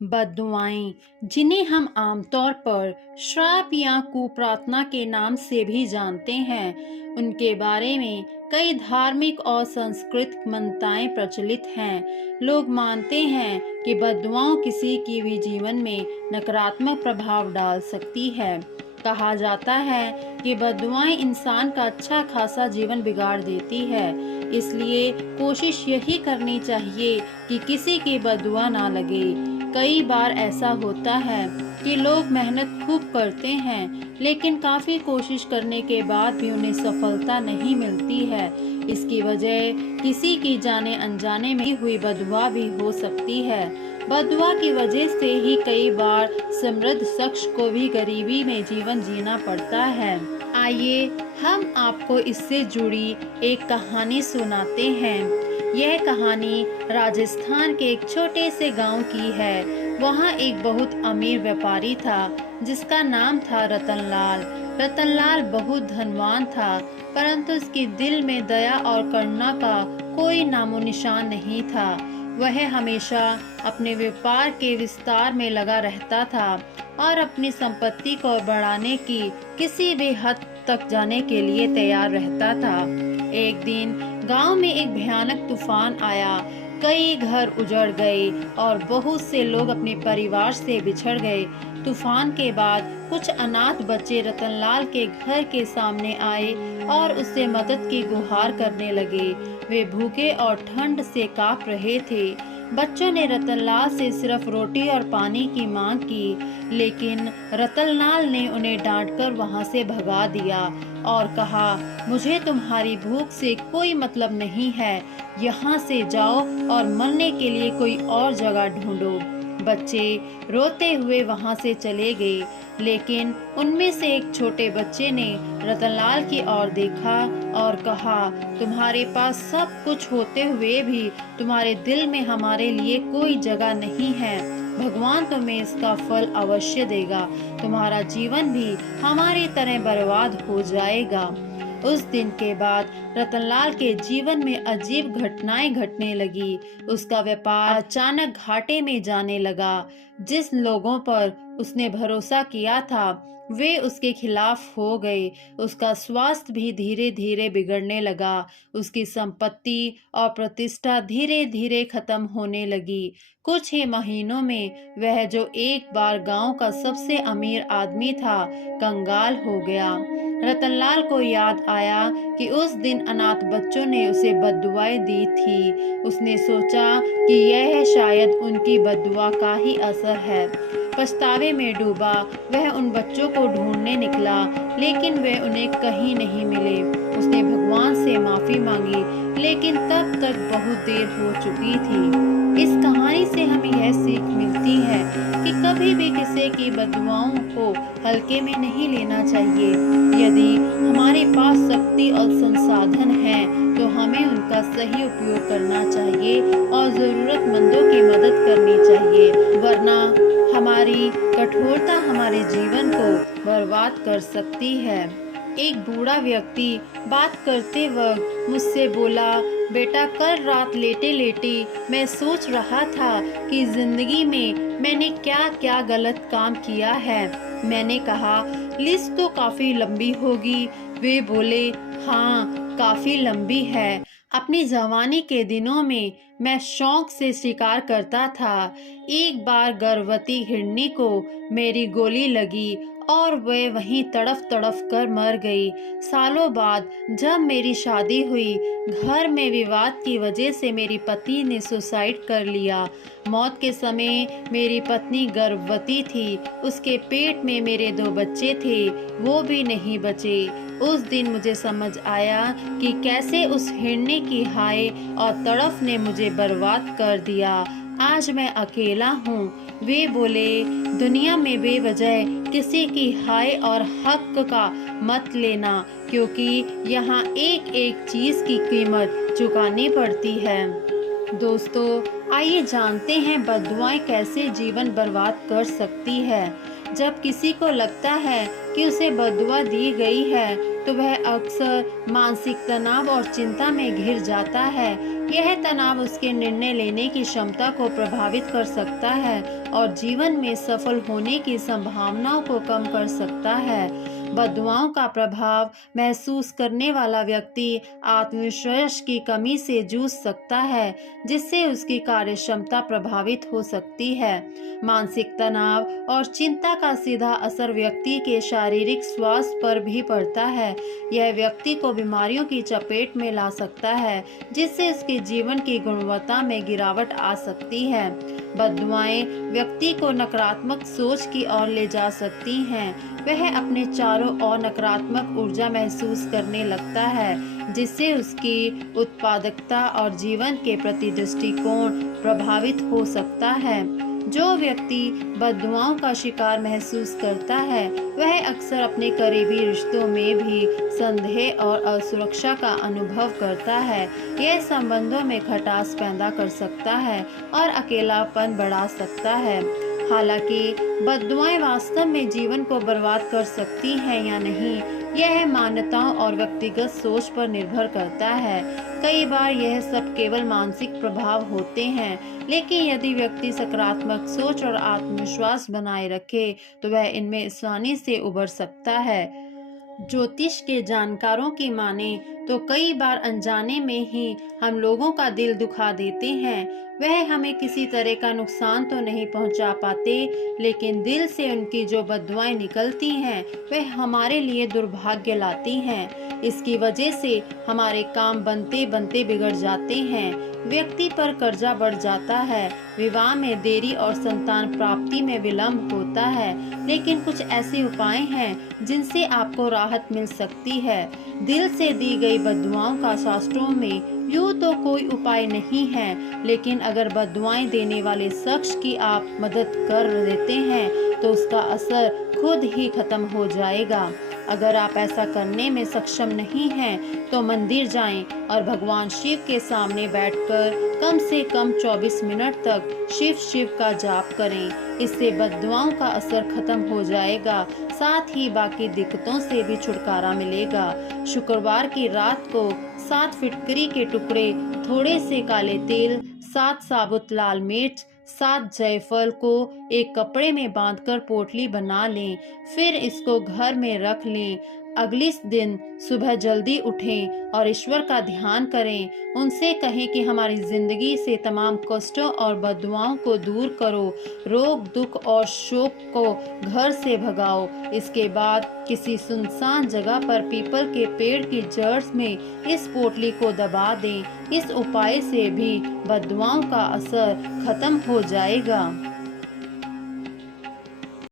बद्दुआएं, जिन्हें हम आमतौर पर श्राप या कुप्रार्थना के नाम से भी जानते हैं, उनके बारे में कई धार्मिक और सांस्कृतिक मान्यताएं प्रचलित हैं। लोग मानते हैं कि बद्दुआओं किसी के भी जीवन में नकारात्मक प्रभाव डाल सकती है। कहा जाता है कि बद्दुआएं इंसान का अच्छा खासा जीवन बिगाड़ देती है, इसलिए कोशिश यही करनी चाहिए कि किसी की बद्दुआ ना लगे। कई बार ऐसा होता है कि लोग मेहनत खूब करते हैं, लेकिन काफ़ी कोशिश करने के बाद भी उन्हें सफलता नहीं मिलती है। इसकी वजह किसी की जाने अनजाने में हुई बददुआ भी हो सकती है। बददुआ की वजह से ही कई बार समृद्ध शख्स को भी गरीबी में जीवन जीना पड़ता है। आइए हम आपको इससे जुड़ी एक कहानी सुनाते हैं। यह कहानी राजस्थान के एक छोटे से गांव की है। वहां एक बहुत अमीर व्यापारी था जिसका नाम था रतनलाल। रतनलाल बहुत धनवान था, परंतु उसके दिल में दया और करुणा का कोई नामो निशान नहीं था। वह हमेशा अपने व्यापार के विस्तार में लगा रहता था और अपनी संपत्ति को बढ़ाने की किसी भी हद तक जाने के लिए तैयार रहता था। एक दिन गांव में एक भयानक तूफान आया। कई घर उजड़ गए और बहुत से लोग अपने परिवार से बिछड़ गए। तूफान के बाद कुछ अनाथ बच्चे रतनलाल के घर के सामने आए और उससे मदद की गुहार करने लगे। वे भूखे और ठंड से कांप रहे थे। बच्चों ने रतनलाल से सिर्फ रोटी और पानी की मांग की, लेकिन रतनलाल ने उन्हें डांटकर वहां से भगा दिया और कहा, मुझे तुम्हारी भूख से कोई मतलब नहीं है। यहाँ से जाओ और मरने के लिए कोई और जगह ढूंढो। बच्चे रोते हुए वहां से चले गए, लेकिन उनमें से एक छोटे बच्चे ने रतनलाल की ओर देखा और कहा, तुम्हारे पास सब कुछ होते हुए भी तुम्हारे दिल में हमारे लिए कोई जगह नहीं है। भगवान तुम्हें इसका फल अवश्य देगा। तुम्हारा जीवन भी हमारी तरह बर्बाद हो जाएगा। उस दिन के बाद रतनलाल के जीवन में अजीब घटनाएं घटने लगी। उसका व्यापार अचानक घाटे में जाने लगा। जिस लोगों पर उसने भरोसा किया था वे उसके खिलाफ हो गए। उसका स्वास्थ्य भी धीरे धीरे बिगड़ने लगा। उसकी संपत्ति और प्रतिष्ठा धीरे धीरे खत्म होने लगी। कुछ ही महीनों में वह जो एक बार गांव का सबसे अमीर आदमी था, कंगाल हो गया। रतनलाल को याद आया कि उस दिन अनाथ बच्चों ने उसे बद्दुआएं दी थी। उसने सोचा कि यह शायद उनकी बद्दुआ का ही असर है। पछतावे में डूबा वह उन बच्चों को ढूंढने निकला, लेकिन वे उन्हें कहीं नहीं मिले। उसने भगवान से माफी मांगी, लेकिन तब तक बहुत देर हो चुकी थी। इस कहानी से हमें यह सीख मिलती है कि कभी भी किसी की बद्दुआओं को हल्के में नहीं लेना चाहिए। यदि हमारे पास शक्ति और संसाधन है तो हमें उनका सही उपयोग करना चाहिए और जरूरतमंदों की मदद करनी चाहिए, वरना हमारी कठोरता हमारे जीवन को बर्बाद कर सकती है। एक बूढ़ा व्यक्ति बात करते वक्त मुझसे बोला, बेटा, कल रात लेटे लेटे मैं सोच रहा था कि जिंदगी में मैंने क्या क्या गलत काम किया है। मैंने कहा, लिस्ट तो काफी लंबी होगी। वे बोले, हाँ, काफी लंबी है। अपनी जवानी के दिनों में मैं शौक से शिकार करता था। एक बार गर्भवती हिरनी को मेरी गोली लगी और वह वहीं तड़फ तड़फ कर मर गई। सालों बाद जब मेरी शादी हुई, घर में विवाद की वजह से मेरी पति ने सुसाइड कर लिया। मौत के समय मेरी पत्नी गर्भवती थी। उसके पेट में मेरे 2 बच्चे थे, वो भी नहीं बचे। उस दिन मुझे समझ आया कि कैसे उस हिरनी की हाय और तड़फ ने मुझे बर्बाद कर दिया। आज मैं अकेला हूँ। वे बोले, दुनिया में बेवजह किसी की हाय और हक का मत लेना, क्योंकि यहाँ एक एक चीज की कीमत चुकानी पड़ती है। दोस्तों, आइए जानते हैं बद्दुआएं कैसे जीवन बर्बाद कर सकती है। जब किसी को लगता है कि उसे बद्दुआ दी गई है तो वह अक्सर मानसिक तनाव और चिंता में घिर जाता है। यह तनाव उसके निर्णय लेने की क्षमता को प्रभावित कर सकता है और जीवन में सफल होने की संभावनाओं को कम कर सकता है। बद्दुआओं का प्रभाव महसूस करने वाला व्यक्ति आत्मविश्वास की कमी से जूझ सकता है, जिससे उसकी कार्यक्षमता प्रभावित हो सकती है। मानसिक तनाव और चिंता का सीधा असर व्यक्ति के शारीरिक स्वास्थ्य पर भी पड़ता है। यह व्यक्ति को बीमारियों की चपेट में ला सकता है, जिससे उसके जीवन की गुणवत्ता में गिरावट आ सकती है। बद्दुआएं व्यक्ति को नकारात्मक सोच की ओर ले जा सकती हैं। वह अपने चारों ओर नकारात्मक ऊर्जा महसूस करने लगता है, जिससे उसकी उत्पादकता और जीवन के प्रति दृष्टिकोण प्रभावित हो सकता है। जो व्यक्ति बद्दुआओं का शिकार महसूस करता है, वह अक्सर अपने करीबी रिश्तों में भी संदेह और असुरक्षा का अनुभव करता है। यह संबंधों में खटास पैदा कर सकता है और अकेलापन बढ़ा सकता है। हालांकि बद्दुआएं वास्तव में जीवन को बर्बाद कर सकती हैं या नहीं, यह मान्यताओं और व्यक्तिगत सोच पर निर्भर करता है। कई बार यह सब केवल मानसिक प्रभाव होते हैं, लेकिन यदि व्यक्ति सकारात्मक सोच और आत्मविश्वास बनाए रखे तो वह इनमें आसानी से उबर सकता है। ज्योतिष के जानकारों की माने तो कई बार अनजाने में ही हम लोगों का दिल दुखा देते हैं। वह हमें किसी तरह का नुकसान तो नहीं पहुंचा पाते, लेकिन दिल से उनकी जो बद्दुआएं निकलती हैं वह हमारे लिए दुर्भाग्य लाती हैं। इसकी वजह से हमारे काम बनते बनते बिगड़ जाते हैं, व्यक्ति पर कर्जा बढ़ जाता है, विवाह में देरी और संतान प्राप्ति में विलंब होता है। लेकिन कुछ ऐसे उपाय हैं जिनसे आपको राहत मिल सकती है। दिल से दी गई बद्दुआओं का शास्त्रों में यूँ तो कोई उपाय नहीं है, लेकिन अगर बद्दुआएं देने वाले शख्स की आप मदद कर देते हैं तो उसका असर खुद ही खत्म हो जाएगा। अगर आप ऐसा करने में सक्षम नहीं हैं तो मंदिर जाएं और भगवान शिव के सामने बैठकर कम से कम 24 मिनट तक शिव शिव का जाप करें। इससे बद्दुआओं का असर खत्म हो जाएगा, साथ ही बाकी दिक्कतों से भी छुटकारा मिलेगा। शुक्रवार की रात को 7 फिटकरी के टुकड़े, थोड़े से काले तेल, 7 साबुत लाल मिर्च, 7 जायफल को एक कपड़े में बांधकर पोटली बना लें। फिर इसको घर में रख लें। अगले दिन सुबह जल्दी उठें और ईश्वर का ध्यान करें। उनसे कहें कि हमारी जिंदगी से तमाम कष्टों और बद्दुआओं को दूर करो, रोग दुख और शोक को घर से भगाओ। इसके बाद किसी सुनसान जगह पर पीपल के पेड़ की जड़ में इस पोटली को दबा दें। इस उपाय से भी बद्दुआओं का असर खत्म हो जाएगा।